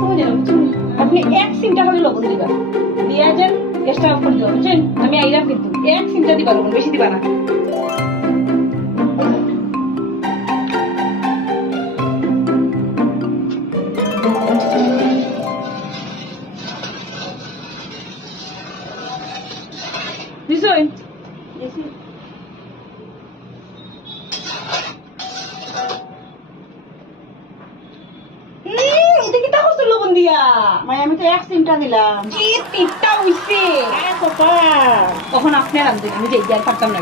কমে যাবে বুঝছেন। আপনি এক চিমটা খালি লবণ দিবা, দিয়ে যান গ্যাসটা অফ করে দিবা বুঝছেন। আমি আইরাম কিন্তু এক চিমটা দিবা লবণ, বেশি দিবা না। দিছই এটা কি তা করছো লবণ দিয়া? মাই আমি তো এক চিমটা দিলাম। কি তিতা হইছে। আয় কপা তখন আপনি রান্ধবেন, আমি যে আর পারতাম না।